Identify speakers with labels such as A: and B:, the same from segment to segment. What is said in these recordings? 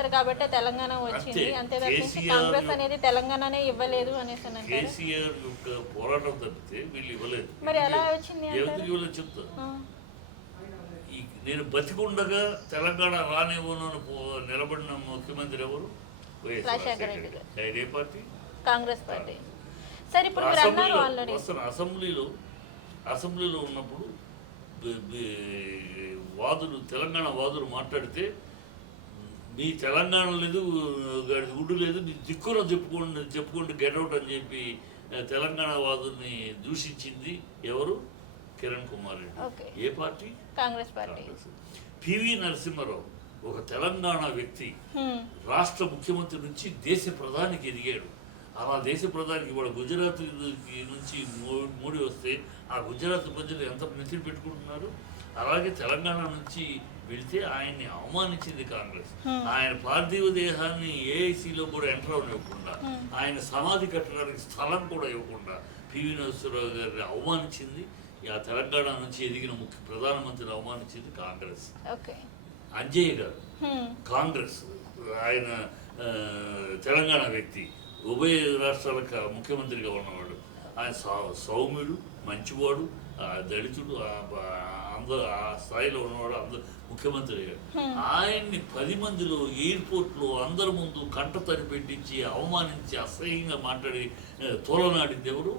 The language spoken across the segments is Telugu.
A: చేశారు కాబట్టి తెలంగాణ వచ్చింది.
B: అంతే.
A: తప్పించి కాంగ్రెస్ అనేది తెలంగాణనే ఇవ్వలేదు అనేసి
B: కేసీఆర్ యొక్క పోరాటం తప్పితే వీళ్ళు ఇవ్వలేదు.
A: మరి ఎలా వచ్చింది
B: ఎవరికి ఇవ్వలేదు చెప్తా. నేను బతికుండగా తెలంగాణ రానివ్వను నిలబడిన ముఖ్యమంత్రి ఎవరు? ఏ పార్టీ?
A: కాంగ్రెస్ పార్టీ. సరే ఇప్పుడు మీరు అన్నారు
B: అసెంబ్లీలో
A: ఆల్రెడీ
B: అసెంబ్లీలో అసెంబ్లీలో ఉన్నప్పుడు వాదులు తెలంగాణ వాదులు మాట్లాడితే మీ తెలంగాణ లేదు గుడ్డు లేదు మీ దిక్కున చెప్పుకోండి చెప్పుకోండి గెట్అవుట్ అని చెప్పి తెలంగాణ వాదుల్ని దూషించింది ఎవరు? కిరణ్ కుమార్ రెడ్డి. ఏ party?
A: Congress party.
B: PV Narasimha Rao ఒక తెలంగాణ వ్యక్తి రాష్ట్ర ముఖ్యమంత్రి నుంచి దేశ ప్రధానికి ఎదిగాడు. అలా దేశ ప్రధానికి కూడా గుజరాత్ నుంచి మోడీ వస్తే ఆ గుజరాత్ ప్రజలు ఎంత నెత్తిని పెట్టుకుంటున్నారు? అలాగే తెలంగాణ నుంచి వెళితే ఆయన్ని అవమానించింది కాంగ్రెస్. ఆయన పార్థివ దేహాన్ని ఏఐసిలో కూడా ఎంటర్
A: Hmm.
B: ఆయన సమాధి కట్టడానికి స్థలం కూడా ఇవ్వకుండా పివి నరసింహరావు గారిని అవమానించింది ఆ తెలంగాణ నుంచి ఎదిగిన ముఖ్య ప్రధానమంత్రిని అవమానించింది కాంగ్రెస్.
A: ఓకే.
B: అంజయ్య గారు. కాంగ్రెస్ ఆయన తెలంగాణ వ్యక్తి ఉభయ రాష్ట్రాల ముఖ్యమంత్రిగా ఉన్నవాడు. ఆయన సౌమ్యుడు మంచివాడు దళితుడు అందరూ ఆ స్థాయిలో ఉన్నవాడు అందరు ముఖ్యమంత్రి అయ్యాడు
A: Hmm.
B: ఆయన్ని పది మందిలో ఎయిర్పోర్ట్లో అందరి ముందు కంట తడి పెట్టించి అవమానించి అసహ్యంగా మాట్లాడి తోలనాడింది ఎవరు?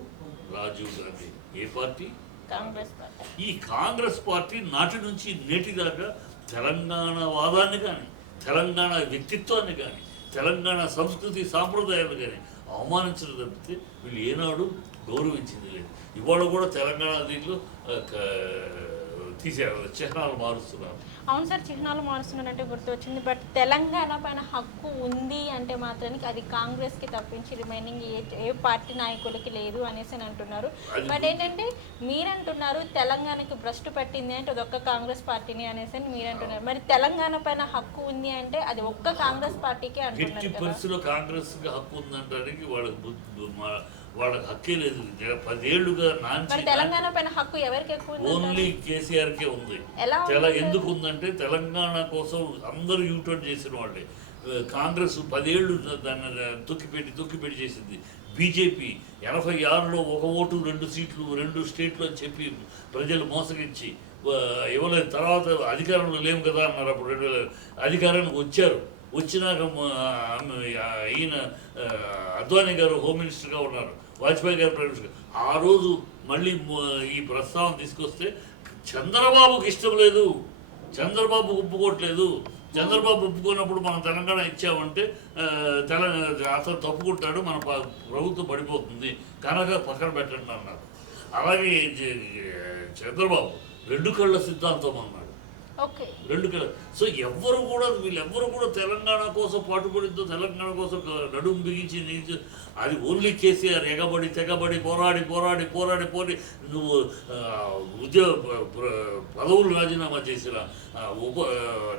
B: రాజీవ్ గాంధీ. ఏ పార్టీ?
A: కాంగ్రెస్ పార్టీ.
B: ఈ కాంగ్రెస్ పార్టీ నాటి నుంచి నేటి దాకా తెలంగాణ వాదాన్ని కానీ తెలంగాణ వ్యక్తిత్వాన్ని కానీ తెలంగాణ సంస్కృతి సాంప్రదాయాలు కానీ అవమానించడం తప్పితే వీళ్ళు ఏనాడు గౌరవించింది లేదు. ఇవాళ కూడా తెలంగాణ దీంట్లో ఆ, తీసే చిహ్నాలు మారుస్తున్నారు.
A: అవును సార్ చిహ్నాలు మారుస్తున్నారంటే గుర్తు వచ్చింది బట్ తెలంగాణ పైన హక్కు ఉంది అంటే మాత్రానికి అది కాంగ్రెస్కి తప్పించి రిమైనింగ్ ఏ ఏ పార్టీ నాయకులకి లేదు అనేసి అని అంటున్నారు. బట్ ఏంటంటే మీరంటున్నారు తెలంగాణకి భ్రష్టు పట్టింది అంటే అది ఒక్క కాంగ్రెస్ పార్టీని అనేసి అని మీరు అంటున్నారు మరి తెలంగాణ పైన హక్కు ఉంది అంటే అది ఒక్క కాంగ్రెస్ పార్టీకే అంటున్నారు
B: పరిస్థితిలో కాంగ్రెస్ హక్కు ఉందంటానికి వాళ్ళకి వాళ్ళకి హక్కే లేదు. పదేళ్ళుగా
A: తెలంగాణ పైన హక్కు ఎవరికి ఎక్కువ ఉంది
B: ఓన్లీ కేసీఆర్ కే ఉంది
A: ఎలా?
B: ఎందుకు ఉందంటే అంటే తెలంగాణ కోసం అందరూ యూటర్న్ చేసిన వాళ్ళే. కాంగ్రెస్ పదేళ్ళు దాన్ని తొక్కిపెట్టి తొక్కిపెట్టి చేసింది. బీజేపీ ఎనభై ఆరులో ఒక ఓటు రెండు సీట్లు రెండు స్టేట్లు అని చెప్పి ప్రజలు మోసగించి ఇవ్వలేదు. తర్వాత అధికారంలో లేము కదా అన్నారు అప్పుడు రెండు వేల అధికారానికి వచ్చారు. వచ్చినాక ఆమె, ఈయన అద్వానీ గారు హోమ్ మినిస్టర్గా ఉన్నారు. వాజ్పేయి గారు ప్రైమ్ మినిస్టర్. ఆ రోజు మళ్ళీ ఈ ప్రస్తావన తీసుకొస్తే చంద్రబాబుకి ఇష్టం లేదు. చంద్రబాబు ఒప్పుకోవట్లేదు చంద్రబాబు ఒప్పుకున్నప్పుడు మనం తెలంగాణ ఇచ్చామంటే తెలంగాణ తెల అతను తప్పుకుంటాడు మన ప్రభుత్వం పడిపోతుంది. కనుక పక్కన పెట్టండి అన్నారు. అలాగే చంద్రబాబు రెండు కళ్ళ సిద్ధాంతం
A: అన్నారు.
B: రెండు కల సో ఎవ్వరు కూడా వీళ్ళెవ్వరు కూడా తెలంగాణ కోసం పాటుపడితో తెలంగాణ కోసం నడుం నడుము బిగించి అది ఓన్లీ కేసీఆర్ ఎగబడి తెగబడి పోరాడి పోరాడి పోరాడి పోరాడి నువ్వు ఉద్యోగ పదవులు రాజీనామా చేసిన ఉప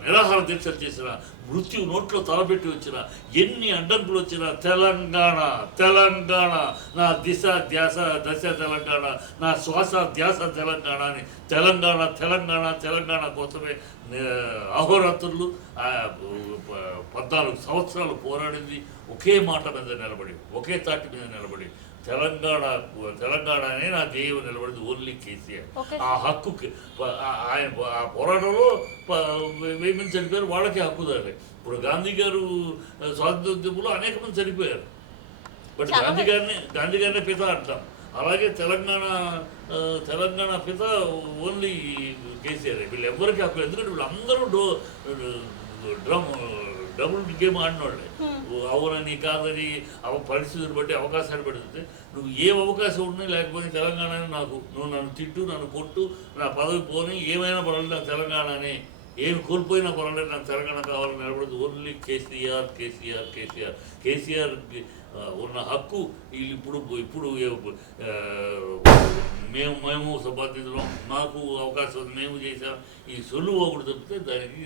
B: నిరాహార దీక్షలు చేసిన మృత్యు నోట్లో తలపెట్టి వచ్చిన ఎన్ని అడ్డంకులు వచ్చినా తెలంగాణ తెలంగాణ నా దిశ ధ్యాస దశ తెలంగాణ నా శ్వాస ధ్యాస తెలంగాణ అని తెలంగాణ తెలంగాణ తెలంగాణ కోసమే అహోరాత్రులు పద్నాలుగు సంవత్సరాలు పోరాడింది. ఒకే మాట మీద నిలబడి ఒకే తాటి మీద నిలబడి తెలంగాణ తెలంగాణనే నా ధ్యేయం నిలబడింది ఓన్లీ కేసీఆర్. ఆ హక్కుకి ఆయన ఆ పోరాటంలో వెయ్యి మంది చనిపోయారు వాళ్ళకి హక్కుదారే ఇప్పుడు గాంధీ గారు స్వాతంత్రోద్యమంలో అనేక మంది చనిపోయారు. బట్ గాంధీ. గారిని గాంధీ గారిని పిత అంటాం. అలాగే తెలంగాణ తెలంగాణ పిత ఓన్లీ కేసీఆర్. వీళ్ళు ఎవరికి హక్కు ఎందుకంటే వీళ్ళందరూ డో డ్రమ్ డబుల్ గేమ్ ఆడినోళ్ళే అవునని కాదని అవ పరిస్థితులు బట్టి అవకాశాలు పెడుతుంటే నువ్వు ఏ అవకాశం ఉన్నా లేకపోతే తెలంగాణ నాకు. నువ్వు నన్ను తిట్టు నన్ను కొట్టు నా పదవి పోని ఏమైనా పర్వాలేదు నాకు తెలంగాణ అని ఏమి కోల్పోయినా పర్వాలేదు నాకు తెలంగాణ కావాలని నిలబడదు. Only KCR KCR KCR. KCR ఉన్న హక్కు వీళ్ళు ఇప్పుడు ఇప్పుడు మేము మేము సంపాదించడం మాకు అవకాశం ఉంది మేము చేసాం ఈ సొల్లు ఒకటి తప్పితే దానికి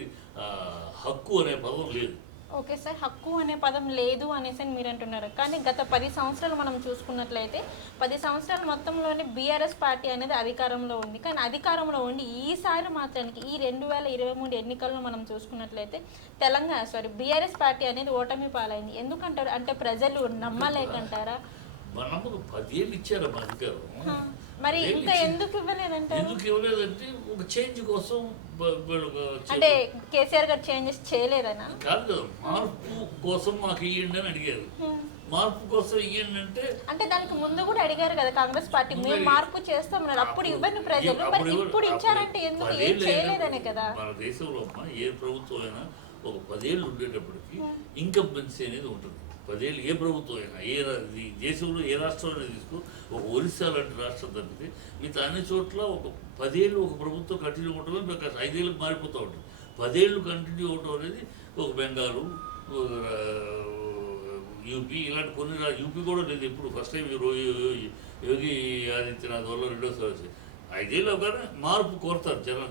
B: హక్కు అనే పదం లేదు.
A: ఓకే సార్ హక్కు అనే పదం లేదు అనేసి అని మీరు అంటున్నారు కానీ గత పది సంవత్సరాలు మనం చూసుకున్నట్లయితే పది సంవత్సరాల మొత్తంలోనే బీఆర్ఎస్ పార్టీ అనేది అధికారంలో ఉంది. కానీ అధికారంలో ఉండి ఈసారి మాత్రానికి ఈ రెండు వేల ఇరవై మూడు ఎన్నికల్లో మనం చూసుకున్నట్లయితే తెలంగాణ సారీ బీఆర్ఎస్ పార్టీ అనేది ఓటమి పాలైంది. ఎందుకంటారు? అంటే ప్రజలు నమ్మలేకంటారా?
B: మన నమ్మకం పదేళ్ళు ఇచ్చారు అధికారం.
A: మరి ఇంకా ఎందుకు ఇవ్వలేదంటారు?
B: ఎందుకు ఇవ్వలేదంటే ఒక చేంజ్ కోసం
A: అంటే కేసీఆర్ గారు చేంజెస్ చేయలేదనా?
B: కాదు మార్పు కోసం మాకు ఇవ్వండి అని అడిగారు. మార్పు కోసం ఇవ్వండి అంటే
A: అంటే దానికి ముందు కూడా అడిగారు కదా కాంగ్రెస్ పార్టీ మేము
B: మరి-
A: మార్పు చేస్తాం. అప్పుడు ఇవ్వని ప్రజలు మరి. ఇప్పుడు ఇచ్చారంటే ఎందుకు? ఏం చేయలేదనే కదా.
B: మన దేశంలో ఏ ప్రభుత్వం అయినా ఒక పదేళ్ళు ఉండేటప్పటికి ఇన్కంబెన్సీ అనేది ఉంటుంది. పదేళ్ళు ఏ ప్రభుత్వం అయినా ఏ రా- ఈ దేశంలో ఏ రాష్ట్రంలో తీసుకో ఒక ఒరిస్సా లాంటి రాష్ట్రం తప్పితే మిగతా అన్ని చోట్ల ఒక పదేళ్ళు ఒక ప్రభుత్వం కంటిన్యూ ఉండడం మీకు ఐదేళ్ళకి మారిపోతూ ఉంటుంది పదేళ్ళు కంటిన్యూ అవడం అనేది ఒక బెంగాలు యూపీ ఇలాంటి కొన్ని రా- యూపీ కూడా లేదు ఇప్పుడు ఫస్ట్ టైం యోగి ఆదిత్యనాథ్ వల్ల రెండోసారి వచ్చింది ఐదేళ్ళు కానీ మార్పు కోరుతారు జనం